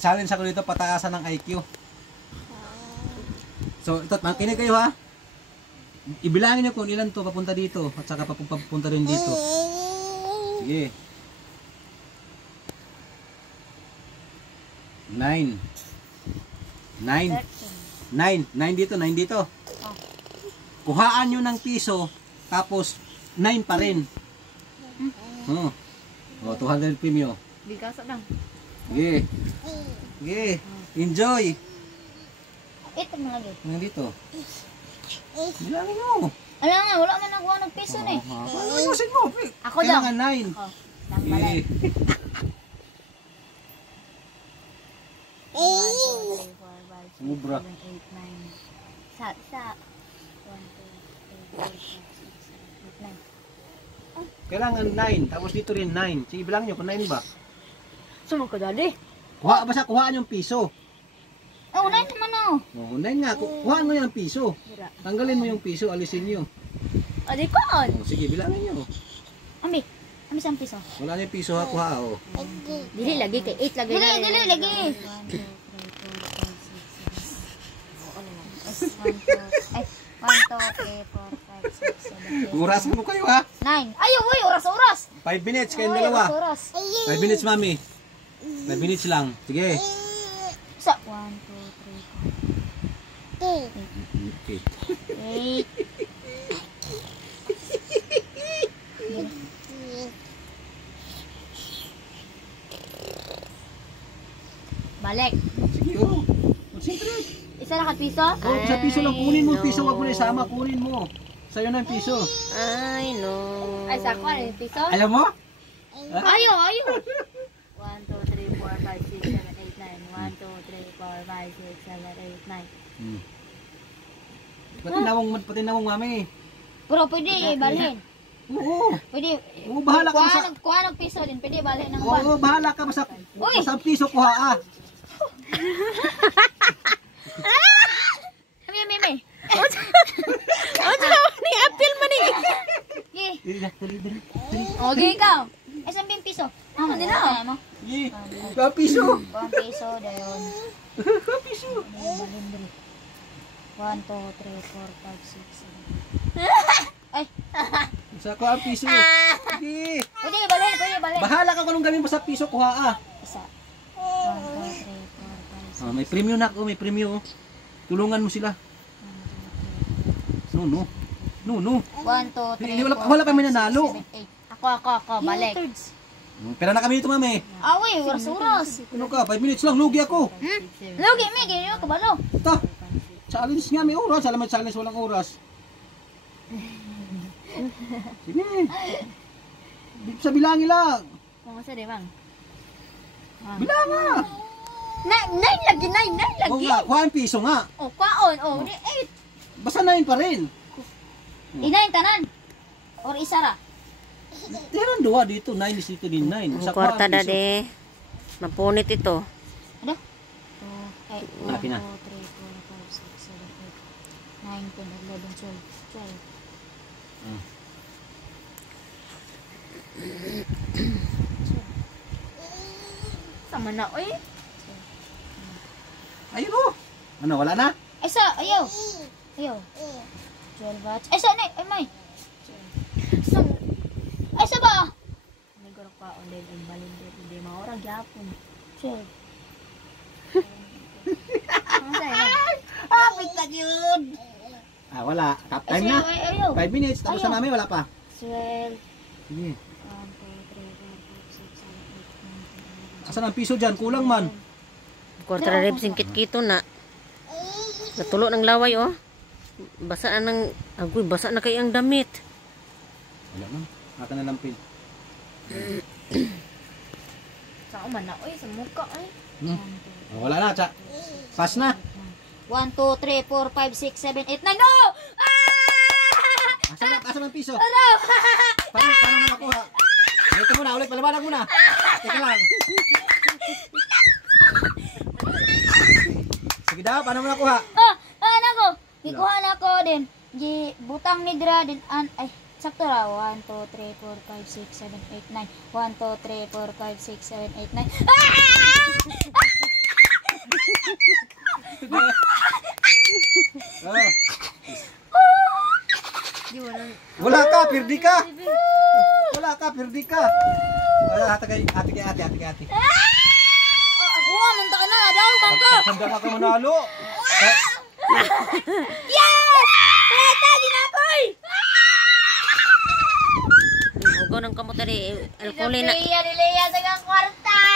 challenge ako dito, pataasan ng IQ. So, ito, makinig kayo ha. Ibilangin niyo kung ilan to papunta dito at saka papunta rin dito. Sige. 9. 9 dito, 9 dito. Kuhaan nyo ng piso, tapos 9 pa rin. Oh, 200 premium. Bigas lang. Sige. Sige. Enjoy. Ito mo lagi. Ngayon dito. Bilangin mo. Alam nga, wala man nakuha ng piso na eh. Ayusin mo. Ako daw. Kailangan 9. Oh, lang balay. Sobra. 7, 8, 9. Sa. 1, 2, 3, 4, 5, 6, 7, 8, 9. Kailangan 9. Tapos dito rin 9. Sige, bilangin nyo kung 9 ba. Sumag ka dali. Basta kuhaan yung piso. Oh, 9 naman oh. Oh, 9 nga. Kuhaan mo yung piso. Tanggalin mo yung piso. Alisin nyo. Adi ko on. Oh, sige, bilangin nyo. Ami isang piso. Wala na yung piso ha. Kuha oh. Dili lagi kay 8 lagi. Dili lagi. 1, 2, 3, 4, 5, 6, 7, 8, 9. Urasan mo kayo ha. 9. Ayaw, uy, oras-oras. 5 minutes kayong dalawa. Oras. 5 minutes mami. 5 minutes lang. Sige. Sa 1, 2, 3, 4. Okay. 8. Balik. Sige oh. Concentrate. Isa lang piso? Oh, sa piso lang. Kunin mo yung piso. Huwag mo na isama. Kunin mo. Sa'yo na yung piso. Ay, no. Ay, sako ano yung piso? Alam mo? Ayaw. 1, 2, 3, 4, 5, 6, 7, 8, 9. 1, 2, 3, 4, 5, 6, 7, 8, 9. Pati nawang mami. Pero pwede balhin. Oo. Pwede. Oo, bahala ka basta. Kuha ng piso din. Pwede balhin ng 1. Oo, bahala ka basta. Basta ang piso kuha ah. Mimi. Ni apil man ni. Okay, ikaw. Ay, saan yung piso? Ano din na? Ang piso. 1 piso, dayon. Piso. 1, 2, 3, 4, 5, 6, 7. Ay. Sa ko ang piso. Sige. Pwede, balhin. Bahala ka kung anong gawin mo sa piso kuha ah. Isa. 1, 2, 3, 4, 5, 6. May premyo na ako, may premyo. Tulungan mo sila. No. 1, 2, 3, Wala kami nanalo. 7, 8. Ako, balik. Pera na kami dito, mami. Away, oras. Ano ka? 5 minutes lang, lugi ako. Lugi, may ganyan ka balo. Ito. Challenge nga, may oras. Alam mo, challenge walang oras. Sige. Sa bilangin lang. Kung sa di bang? Bilang nga. 9 lagi. Oo nga, kuha ang piso nga. Oh, kwaon. 8. Basta 9 pa rin. Inayin tanan. Or isa ra. Tiran dua dito, 9 is dito din 9. Ang kwarta dade. Mapunit ito. Ano? 2, 8, 1, 2, 3, 4, 5, 6, 7, 8, 9, 10, 11, 12. Sama na, oy. Ayun o. Ano, wala na? Ayaw. 12 watts. Ay, sa na. Ay, may. Ay, sa ba? May gurok pa. Ulit, ang balin dito. Hindi maurang yapon. 12. Hapit na yun. Wala. Top time na. Ayaw. 5 minutes. Tapos na namin, wala pa. 12. Sige. 1, 2, 3, 4, 5, 6, 7, 8, 9, 10, 11. Asan ang piso dyan? Kulang man. Kwarta na rin singkit kito na. Natulo ng laway oh. Basa na ng agoy, basa na kay ang damit. Wala na. Haka na lang pin. Saan man na? Uy, sa mukha ay. Wala na, cha. Pass na. 1, 2, 3, 4, 5, 6, 7, 8, 9. No! Asan ang piso? Ano? Paano mo nakuha? Ito muna, ulit, palabanag muna. Teka lang. Sige daw, paano mo nakuha? Ano ko? Gikuha na ko din. Butang ni Dra din. Ay, sakto ra. 1, 2, 3, 4, 5, 6, 7, 8, 9. 1, 2, 3, 4, 5, 6, 7, 8, 9. Wala ka, pirdi ka. Wala ka, pirdi ka. Ate. Ako man ta na daw bangko. Sanda ka manalo. Yes! Beta ginakoy. Hugaw ng kamot tadi. Alkoholin na. Liya sa kwarta.